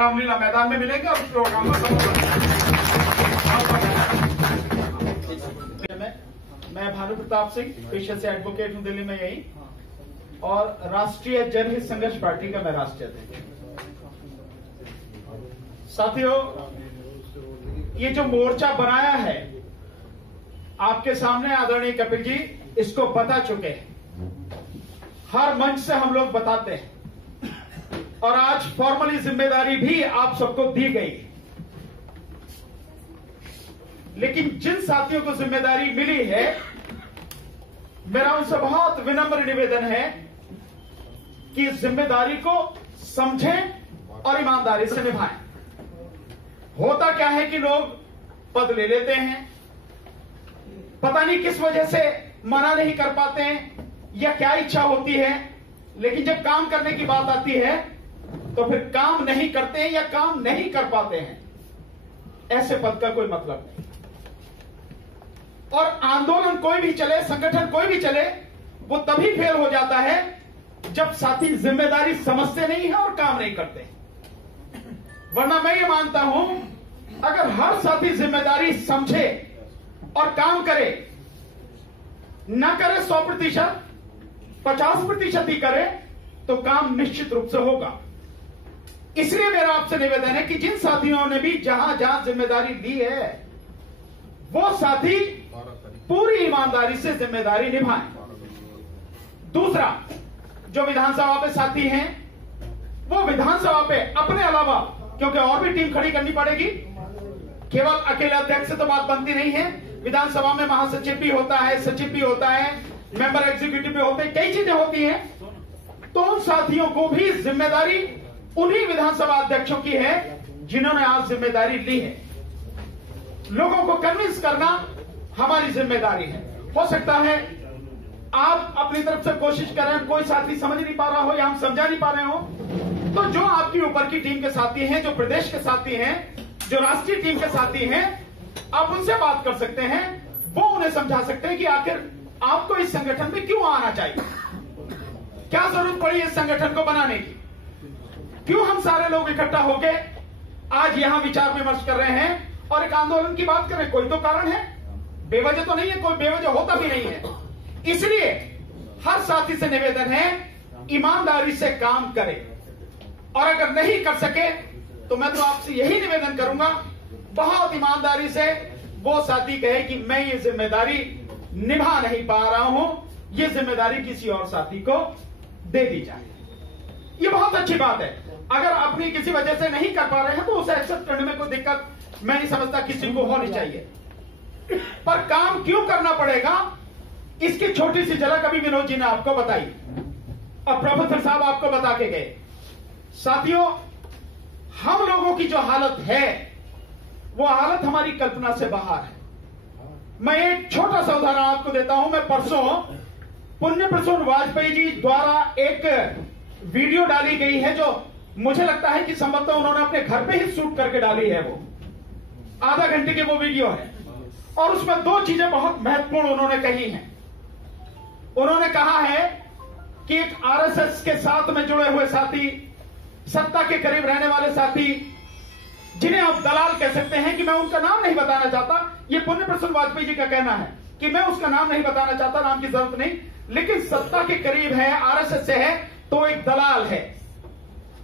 रामलीला मैदान में मिलेंगे और उस प्रोग्राम में मैं भानु प्रताप सिंह, पेशे से एडवोकेट हूं दिल्ली में यही, और राष्ट्रीय जनहित संघर्ष पार्टी का मैं राष्ट्रीय अध्यक्ष। साथियों, ये जो मोर्चा बनाया है आपके सामने आदरणीय कपिल जी इसको बता चुके हैं, हर मंच से हम लोग बताते हैं और आज फॉर्मली जिम्मेदारी भी आप सबको दी गई। लेकिन जिन साथियों को जिम्मेदारी मिली है, मेरा उनसे बहुत विनम्र निवेदन है कि जिम्मेदारी को समझें और ईमानदारी से निभाएं। होता क्या है कि लोग पद ले लेते हैं, पता नहीं किस वजह से मना नहीं कर पाते हैं या क्या इच्छा होती है, लेकिन जब काम करने की बात आती है तो फिर काम नहीं करते हैं या काम नहीं कर पाते हैं। ऐसे पद का कोई मतलब नहीं। और आंदोलन कोई भी चले, संगठन कोई भी चले, वो तभी फेल हो जाता है जब साथी जिम्मेदारी समझते नहीं है और काम नहीं करते। वरना मैं ये मानता हूं, अगर हर साथी जिम्मेदारी समझे और काम करे, ना करे 100%, 50% ही करे, तो काम निश्चित रूप से होगा। इसलिए मेरा आपसे निवेदन है कि जिन साथियों ने भी जहां जहां जिम्मेदारी ली है, वो साथी पूरी ईमानदारी से जिम्मेदारी निभाएं। दूसरा, जो विधानसभा पे साथी हैं, वो विधानसभा पे अपने अलावा, क्योंकि और भी टीम खड़ी करनी पड़ेगी, केवल अकेले अध्यक्ष से तो बात बनती नहीं है। विधानसभा में महासचिव भी होता है, सचिव भी होता है, मेंबर एग्जीक्यूटिव भी होते हैं, कई चीजें होती हैं। तो उन साथियों को भी जिम्मेदारी उन्हीं विधानसभा अध्यक्षों की है जिन्होंने आज जिम्मेदारी ली है। लोगों को कन्विंस करना हमारी जिम्मेदारी है। हो सकता है आप अपनी तरफ से कोशिश कर रहे हैं, कोई साथी समझ नहीं पा रहा हो या हम समझा नहीं पा रहे हो, तो जो आपकी ऊपर की टीम के साथी हैं, जो प्रदेश के साथी हैं, जो राष्ट्रीय टीम के साथी हैं, आप उनसे बात कर सकते हैं। वो उन्हें समझा सकते हैं कि आखिर आपको इस संगठन में क्यों आना चाहिए, क्या जरूरत पड़ी इस संगठन को बनाने की, क्यों हम सारे लोग इकट्ठा होकर आज यहां विचार विमर्श कर रहे हैं और एक आंदोलन की बात कर रहे हैं। कोई तो कारण है, बेवजह तो नहीं है, कोई बेवजह होता भी नहीं है। इसलिए हर साथी से निवेदन है, ईमानदारी से काम करें, और अगर नहीं कर सके तो मैं तो आपसे यही निवेदन करूंगा, बहुत ईमानदारी से वो साथी कहे कि मैं ये जिम्मेदारी निभा नहीं पा रहा हूं, ये जिम्मेदारी किसी और साथी को दे दी जाए। ये बहुत अच्छी बात है। अगर अपनी किसी वजह से नहीं कर पा रहे हैं तो उसे एक्सेप्ट करने में कोई दिक्कत मैं नहीं समझता किसी को होनी चाहिए। पर काम क्यों करना पड़ेगा, इसकी छोटी सी झलक अभी विनोद जी ने आपको बताई और प्रोफेसर साहब आपको बता के गए। साथियों, हम लोगों की जो हालत है वो हालत हमारी कल्पना से बाहर है। मैं एक छोटा सा उदाहरण आपको देता हूं। मैं परसों पुण्य प्रसून वाजपेयी जी द्वारा एक वीडियो डाली गई है, जो मुझे लगता है कि संभवतः उन्होंने अपने घर पे ही शूट करके डाली है। वो आधा घंटे की वो वीडियो है और उसमें दो चीजें बहुत महत्वपूर्ण उन्होंने कही हैं। उन्होंने कहा है कि एक आरएसएस के साथ में जुड़े हुए साथी, सत्ता के करीब रहने वाले साथी, जिन्हें आप दलाल कह सकते हैं, कि मैं उनका नाम नहीं बताना चाहता, ये पुण्य प्रसून वाजपेयी जी का कहना है कि मैं उसका नाम नहीं बताना चाहता, नाम की जरूरत नहीं, लेकिन सत्ता के करीब है, आरएसएस से है, तो एक दलाल है।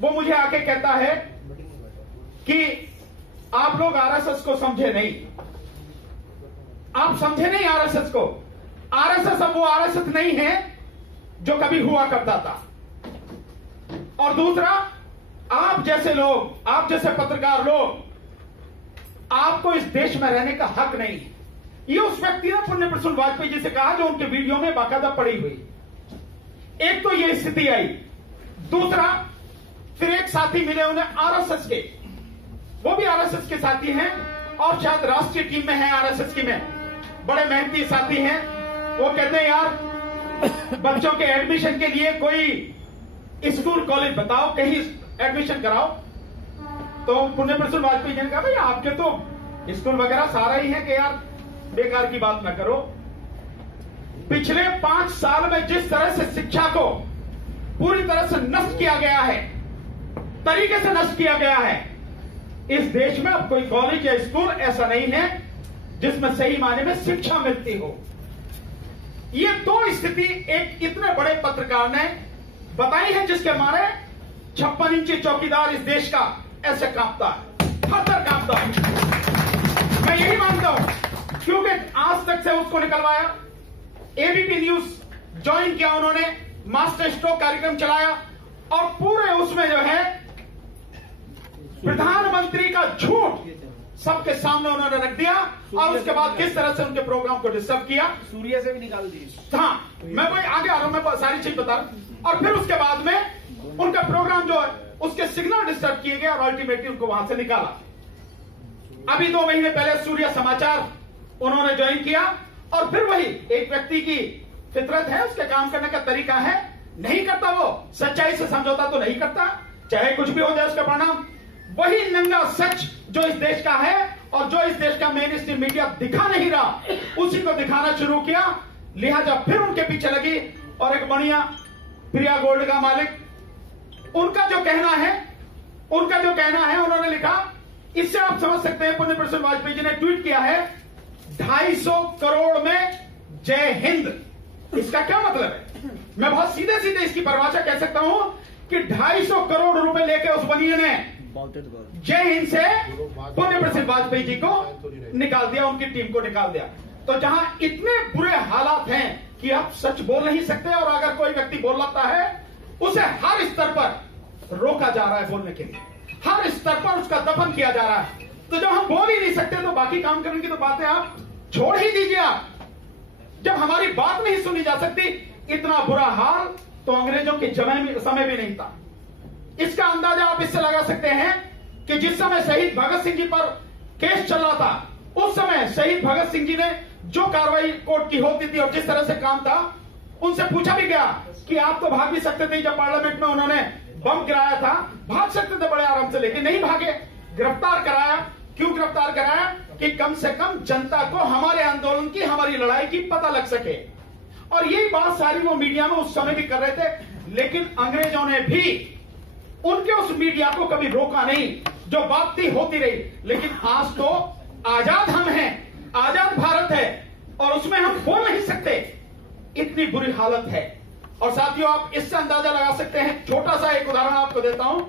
वो मुझे आके कहता है कि आप लोग आरएसएस को समझे नहीं, आप समझे नहीं आरएसएस को। आरएसएस अब वो आरएसएस नहीं है जो कभी हुआ करता था। और दूसरा, आप जैसे लोग, आप जैसे पत्रकार लोग, आपको इस देश में रहने का हक नहीं है। ये उस व्यक्ति ने पुण्य प्रसून वाजपेयी जी से कहा जो उनके वीडियो में बाकायदा पड़ी हुई। एक तो ये स्थिति आई। दूसरा, फिर एक साथी मिले उन्हें आरएसएस के, वो भी आरएसएस के साथी हैं और शायद राष्ट्रीय टीम में है आरएसएस की में, बड़े मेहनती साथी हैं। वो कहते हैं यार बच्चों के एडमिशन के लिए कोई स्कूल कॉलेज बताओ, कहीं एडमिशन कराओ। तो पुण्य प्रसून वाजपेयी जी ने कहा भाई आपके तो स्कूल वगैरह सारा ही है कि यार बेकार की बात ना करो। पिछले 5 साल में जिस तरह से शिक्षा को पूरी तरह से नष्ट किया गया है, तरीके से नष्ट किया गया है। इस देश में अब कोई कॉलेज या स्कूल ऐसा नहीं है जिसमें सही मायने में शिक्षा मिलती हो। ये दो स्थिति एक इतने बड़े पत्रकार ने बताई है जिसके मारे 56 इंची चौकीदार इस देश का ऐसे कांपता है, थर-थर कांपता है। मैं यही मानता हूं क्योंकि आज तक से उसको निकलवाया, एबीपी न्यूज ज्वाइन किया उन्होंने, मास्टर स्ट्रोक कार्यक्रम चलाया और पूरे उसमें जो है प्रधानमंत्री का झूठ सबके सामने उन्होंने रख दिया और उसके बाद किस तरह से उनके प्रोग्राम को डिस्टर्ब किया, सूर्य से भी निकाल दी। हाँ, मैं वही आगे आ रहा हूं, मैं सारी चीज बता रहा हूं। और फिर उसके बाद में उनका प्रोग्राम जो है उसके सिग्नल डिस्टर्ब किए गए और अल्टीमेटली उनको वहां से निकाला। अभी 2 महीने पहले सूर्य समाचार उन्होंने ज्वाइन किया और फिर वही एक व्यक्ति की फितरत है, उसके काम करने का तरीका है, नहीं करता वो सच्चाई से समझौता तो नहीं करता, चाहे कुछ भी हो जाए उसका परिणाम। वही नंगा सच जो इस देश का है और जो इस देश का मेन स्ट्रीम मीडिया दिखा नहीं रहा, उसी को दिखाना शुरू किया। लिहाजा फिर उनके पीछे लगी और एक बढ़िया प्रिया गोल्ड का मालिक, उनका जो कहना है उन्होंने लिखा, इससे आप समझ सकते हैं पुण्य प्रसन्न वाजपेयी जी ने ट्वीट किया है 250 करोड़ में जय हिंद। इसका क्या मतलब है? मैं बहुत सीधे सीधे इसकी परिभाषा कह सकता हूं कि 250 करोड़ रुपए लेके उस बनिए ने जय हिंद से पुण्य प्रसिद्ध वाजपेयी जी को निकाल दिया, उनकी टीम को निकाल दिया। तो जहां इतने बुरे हालात हैं कि आप सच बोल नहीं सकते और अगर कोई व्यक्ति बोल रहा है उसे हर स्तर पर रोका जा रहा है बोलने के लिए, हर स्तर पर उसका दफन किया जा रहा है। तो जब हम बोल ही नहीं सकते तो बाकी काम करने की तो बातें आप छोड़ ही दीजिए। आप जब हमारी बात नहीं सुनी जा सकती, इतना बुरा हाल तो अंग्रेजों के समय भी नहीं था। इसका अंदाजा आप इससे लगा सकते हैं कि जिस समय शहीद भगत सिंह जी पर केस चल रहा था, उस समय शहीद भगत सिंह जी ने जो कार्रवाई कोर्ट की होती थी और जिस तरह से काम था, उनसे पूछा भी गया कि आप तो भाग भी सकते थे। जब पार्लियामेंट में उन्होंने बम गिराया था, भाग सकते थे बड़े आराम से, लेकिन नहीं भागे, गिरफ्तार कराया। क्यों गिरफ्तार कराया? कि कम से कम जनता को हमारे आंदोलन की, हमारी लड़ाई की पता लग सके। और यही बात सारी वो मीडिया में उस समय भी कर रहे थे, लेकिन अंग्रेजों ने भी उनके उस मीडिया को कभी रोका नहीं, जो बात थी होती रही। लेकिन आज तो आजाद हम हैं, आजाद भारत है और उसमें हम बोल नहीं सकते, इतनी बुरी हालत है। और साथियों, आप इससे अंदाजा लगा सकते हैं, छोटा सा एक उदाहरण आपको देता हूं।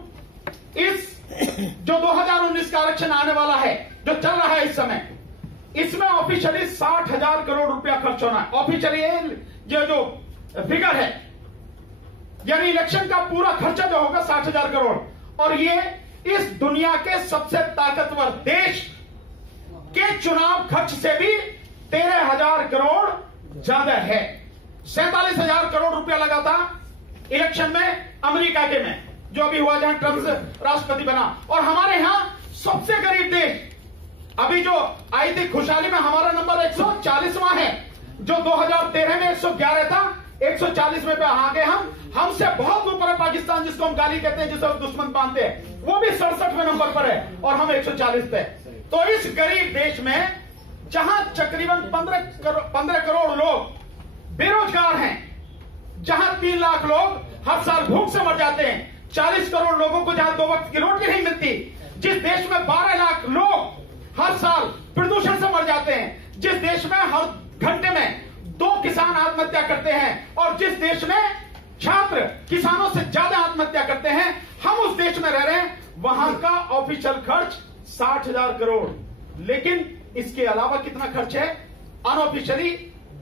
इस जो 2019 का आरक्षण आने वाला है, जो चल रहा है इस समय, इसमें ऑफिशियली 60,000 करोड़ रुपया खर्च होना है। ऑफिशियली जो फिगर है, यानी इलेक्शन का पूरा खर्चा जो होगा 60,000 करोड़, और ये इस दुनिया के सबसे ताकतवर देश के चुनाव खर्च से भी 13,000 करोड़ ज्यादा है। 47,000 करोड़ रुपया लगा था इलेक्शन में अमेरिका के में, जो अभी हुआ, जहां ट्रंप राष्ट्रपति बना। और हमारे यहां सबसे गरीब देश, अभी जो आई थी खुशहाली में, हमारा नंबर 140वां है, जो 2013 में 111 था, 140वें पे आ गए हम। हमसे बहुत ऊपर है पाकिस्तान, जिसको हम गाली कहते हैं, जिसको दुश्मन मानते हैं, वो भी 67वें नंबर पर है और हम 140 पे। तो इस गरीब देश में जहां तकरीबन 15 करोड़ लोग बेरोजगार हैं, जहां 3 लाख लोग हर साल भूख से मर जाते हैं, 40 करोड़ लोगों को जहां 2 वक्त की रोटी नहीं मिलती, जिस देश में 12 लाख लोग हर साल प्रदूषण से मर जाते हैं, जिस देश में हर घंटे में 2 किसान आत्महत्या करते हैं, और जिस देश में छात्र किसानों से ज्यादा आत्महत्या करते हैं, हम उस देश में रह रहे हैं। वहां का ऑफिशियल खर्च 60,000 करोड़, लेकिन इसके अलावा कितना खर्च है? अनऑफिशियली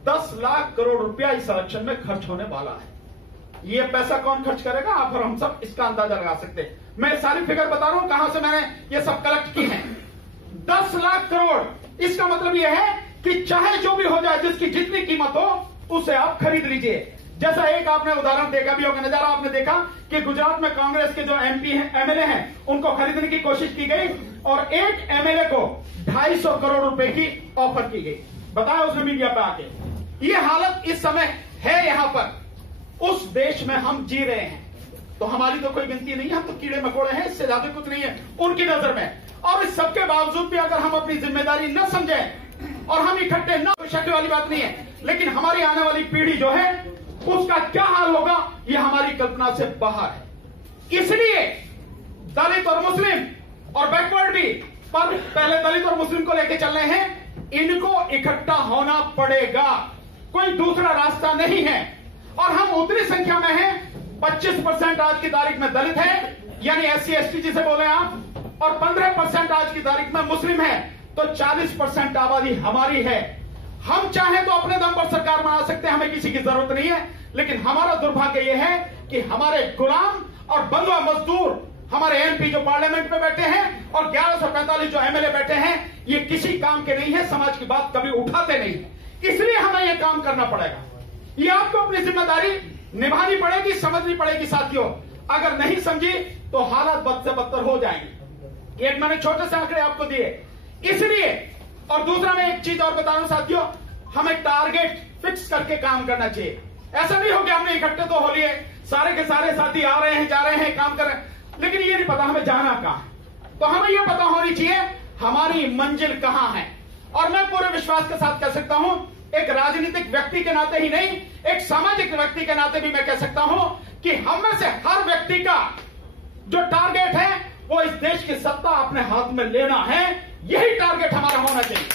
10 लाख करोड़ रुपया इस आरक्षण में खर्च होने वाला है। ये पैसा कौन खर्च करेगा? आप और हम सब इसका अंदाजा लगा सकते हैं। मैं सारी फिगर बता रहा हूं कहां से मैंने ये सब कलेक्ट की है। 10 लाख करोड़। इसका मतलब यह है कि चाहे जो भी हो जाए, जिसकी जितनी कीमत हो, उसे आप खरीद लीजिए। जैसा एक आपने उदाहरण देखा भी होगा, नजारा आपने देखा कि गुजरात में कांग्रेस के जो एमपी हैं, एमएलए हैं, उनको खरीदने की कोशिश की गई और एक एमएलए को 250 करोड़ रुपए की ऑफर की गई। बताया उसने मीडिया पे आके। ये हालत इस समय है यहां पर। उस देश में हम जी रहे हैं, तो हमारी तो कोई गिनती नहीं है, हम तो कीड़े मकोड़े हैं, इससे ज्यादा कुछ नहीं है उनकी नजर में। और इस सबके बावजूद भी अगर हम अपनी जिम्मेदारी न समझें और हम इकट्ठे न, कोई शक वाली बात नहीं है, लेकिन हमारी आने वाली पीढ़ी जो है उसका क्या हाल होगा, यह हमारी कल्पना से बाहर है। इसलिए दलित और मुस्लिम और बैकवर्ड भी, पर पहले दलित और मुस्लिम को लेके चल रहे हैं। इनको इकट्ठा होना पड़ेगा, कोई दूसरा रास्ता नहीं है। और हम उतनी संख्या में हैं, 25% आज की तारीख में दलित है, यानी SC ST जिसे बोले आप, और 15% आज की तारीख में मुस्लिम है, तो 40% आबादी हमारी है। हम चाहे तो अपने दम पर सरकार बना सकते हैं, हमें किसी की जरूरत नहीं है। लेकिन हमारा दुर्भाग्य यह है कि हमारे गुलाम और बंधुआ मजदूर, हमारे MP जो पार्लियामेंट में बैठे हैं और 1145 जो MLA बैठे हैं, ये किसी काम के नहीं है, समाज की बात कभी उठाते नहीं है। इसलिए हमें यह काम करना पड़ेगा। ये आपको अपनी जिम्मेदारी निभानी पड़ेगी, समझनी पड़ेगी साथियों। अगर नहीं समझी तो हालात बद से बदतर हो जाएंगे। एक मैंने छोटे से आंकड़े आपको दिए, इसलिए। और दूसरा मैं एक चीज और बता रहा हूं साथियों, हमें टारगेट फिक्स करके काम करना चाहिए। ऐसा नहीं हो कि हमने इकट्ठे तो हो लिए, सारे के सारे साथी आ रहे हैं, जा रहे हैं, काम कर रहे हैं, लेकिन ये नहीं पता हमें जाना कहां। तो हमें यह पता होनी चाहिए हमारी मंजिल कहां है। और मैं पूरे विश्वास के साथ कह सकता हूं, एक राजनीतिक व्यक्ति के नाते ही नहीं, एक सामाजिक व्यक्ति के नाते भी मैं कह सकता हूं कि हम में से हर व्यक्ति का जो टारगेट है वो इस देश की सत्ता अपने हाथ में लेना है। यही टारगेट हमारा होना चाहिए।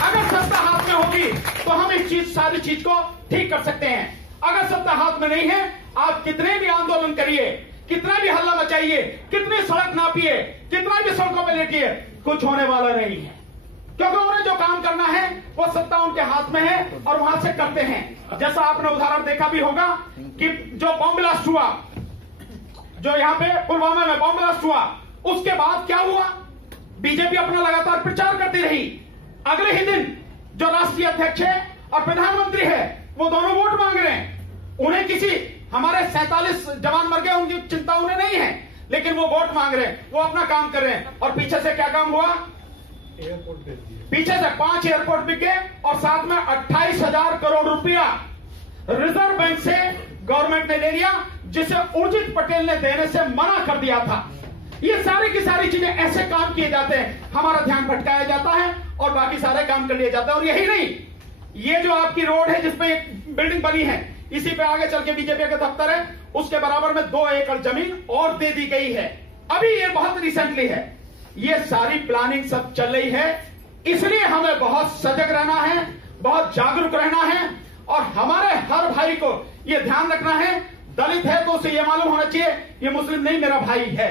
अगर सत्ता हाथ में होगी तो हम इस सारी चीज को ठीक कर सकते हैं। अगर सत्ता हाथ में नहीं है, आप कितने भी आंदोलन करिए, कितना भी हल्ला मचाइए, कितनी सड़क नापिए, कितना भी सड़कों पर लेटिए, कुछ होने वाला नहीं है। क्योंकि उन्हें जो काम करना है वो सत्ता उनके हाथ में है और वहां से करते हैं। जैसा आपने उदाहरण देखा भी होगा कि जो बम ब्लास्ट हुआ, जो यहां पे पुलवामा में बम ब्लास्ट हुआ, उसके बाद क्या हुआ? बीजेपी अपना लगातार प्रचार करती रही। अगले ही दिन जो राष्ट्रीय अध्यक्ष है और प्रधानमंत्री है, वो दोनों वोट मांग रहे हैं। उन्हें किसी, हमारे 47 जवान मर गए, उनकी चिंता उन्हें नहीं है, लेकिन वो वोट मांग रहे हैं, वो अपना काम कर रहे हैं। और पीछे से क्या काम हुआ? पीछे से 5 एयरपोर्ट बिक गए और साथ में 28,000 करोड़ रुपया रिजर्व बैंक से गवर्नमेंट ने ले लिया, जिसे उर्जित पटेल ने देने से मना कर दिया था। ये सारी की सारी चीजें ऐसे काम किए जाते हैं, हमारा ध्यान भटकाया जाता है और बाकी सारे काम कर लिए जाते हैं। और यही नहीं, ये जो आपकी रोड है जिसपे एक बिल्डिंग बनी है, इसी पे आगे चल के बीजेपी का दफ्तर है, उसके बराबर में 2 एकड़ जमीन और दे दी गई है। अभी ये बहुत रिसेंटली है। ये सारी प्लानिंग सब चल रही है। इसलिए हमें बहुत सजग रहना है, बहुत जागरूक रहना है और हमारे हर भाई को ये ध्यान रखना है। दलित है तो उसे ये मालूम होना चाहिए ये मुस्लिम नहीं, मेरा भाई है,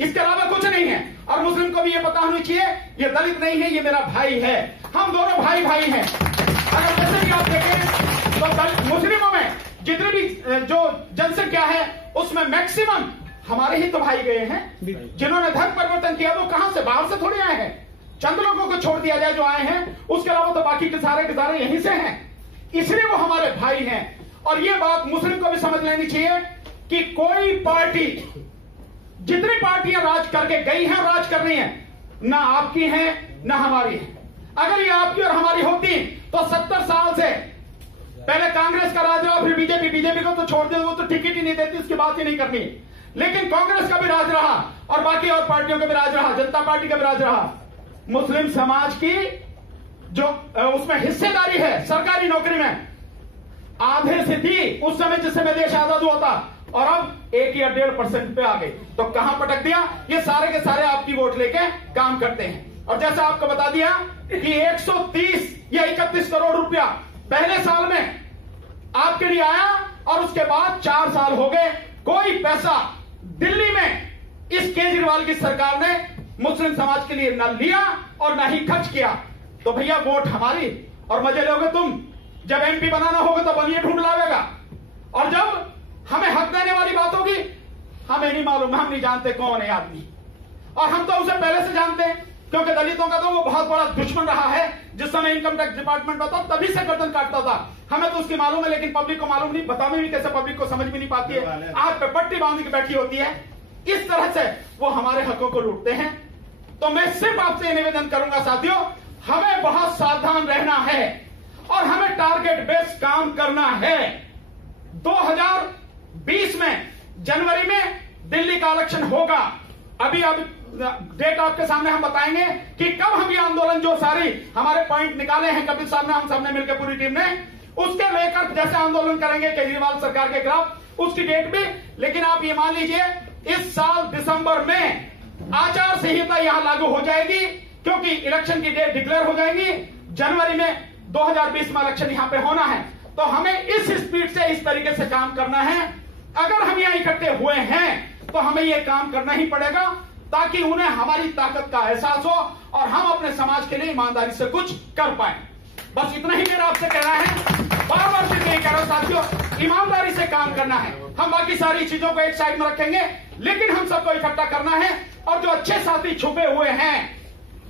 इसके अलावा कुछ नहीं है। और मुस्लिम को भी ये पता होनी चाहिए ये दलित नहीं है, ये मेरा भाई है। हम दोनों भाई भाई हैं। अगर जैसे कि आप देखें तो मुस्लिमों में जितने भी जो जनसंख्या है उसमें मैक्सिमम हमारे ही तो भाई गए हैं। जिन्होंने धर्म परिवर्तन किया वो कहां से, बाहर से थोड़ी आए हैं। चंद लोगों को छोड़ दिया जाए जो आए हैं, उसके अलावा तो बाकी के सारे यहीं से हैं। इसलिए वो हमारे भाई हैं। और ये बात मुस्लिम को भी समझ लेनी चाहिए कि कोई पार्टी, जितनी पार्टियां राज करके गई हैं, राज कर रही हैं, ना आपकी हैं ना हमारी है। अगर ये आपकी और हमारी होती तो 70 साल से पहले कांग्रेस का राज रहा, फिर बीजेपी को तो छोड़ दे, वो तो टिकट ही नहीं देती, इसकी बात ही नहीं करनी। लेकिन कांग्रेस का भी राज रहा और बाकी और पार्टियों का भी राज रहा, जनता पार्टी का भी राज रहा। मुस्लिम समाज की जो उसमें हिस्सेदारी है सरकारी नौकरी में, आधे से थी उस समय जिस समय देश आजाद हुआ था, और अब 1 या 1.5% पे आ गई। तो कहां पटक दिया? ये सारे के सारे आपकी वोट लेके काम करते हैं। और जैसा आपको बता दिया कि 130 या 31 करोड़ रुपया पहले साल में आपके लिए आया और उसके बाद 4 साल हो गए, कोई पैसा दिल्ली में इस केजरीवाल की सरकार ने मुस्लिम समाज के लिए न लिया और न ही खर्च किया। तो भैया वोट हमारी और मजे लोगे तुम। जब MP बनाना होगा तो बनिए ढूंढ लावेगा, और जब हमें हक देने वाली बात होगी हमें नहीं मालूम, हम नहीं जानते कौन है आदमी। और हम तो उसे पहले से जानते हैं, क्योंकि दलितों का तो वो बहुत बड़ा दुश्मन रहा है। जिस समय इनकम टैक्स डिपार्टमेंट होता तभी से गर्दन काटता था। हमें तो उसकी मालूम है, लेकिन पब्लिक को मालूम नहीं। बताने भी कैसे, पब्लिक को समझ भी नहीं पाती है, आग पे पट्टी बांध के बैठी होती है। इस तरह से वो हमारे हकों को लूटते हैं। तो मैं सिर्फ आपसे निवेदन करूंगा साथियों, हमें बहुत सावधान रहना है और हमें टारगेट बेस्ड काम करना है। 2020 में जनवरी में दिल्ली का इलेक्शन होगा। अभी डेट आपके सामने हम बताएंगे कि कब हम ये आंदोलन, जो सारी हमारे पॉइंट निकाले हैं कपिल साहब ने, हम सबने मिलकर पूरी टीम ने, उसके लेकर जैसे आंदोलन करेंगे केजरीवाल सरकार के खिलाफ, उसकी डेट भी। लेकिन आप ये मान लीजिए इस साल दिसंबर में आचार संहिता यहां लागू हो जाएगी, क्योंकि इलेक्शन की डेट डिक्लेयर हो जाएगी। जनवरी में 2020 में इलेक्शन यहां पे होना है, तो हमें इस स्पीड से इस तरीके से काम करना है। अगर हम यहां इकट्ठे हुए हैं तो हमें यह काम करना ही पड़ेगा, ताकि उन्हें हमारी ताकत का एहसास हो और हम अपने समाज के लिए ईमानदारी से कुछ कर पाए। बस इतना ही मेरा आपसे कहना है। बार बार फिर मैं कह रहा हूं साथियों, ईमानदारी से काम करना है। हम बाकी सारी चीजों को एक साइड में रखेंगे, लेकिन हम सबको इकट्ठा करना है। और जो अच्छे साथी छुपे हुए हैं,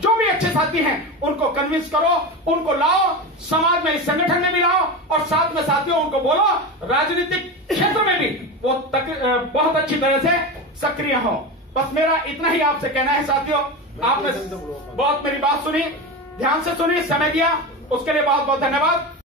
जो भी अच्छे साथी हैं, उनको कन्विंस करो, उनको लाओ, समाज में इस संगठन में भी लाओ, और साथ में साथियों उनको बोलो राजनीतिक क्षेत्र में भी वो बहुत अच्छी तरह से सक्रिय हो। बस मेरा इतना ही आपसे कहना है साथियों। आपने बहुत मेरी बात सुनी, ध्यान से सुनी, समय दिया, उसके लिए बहुत बहुत धन्यवाद।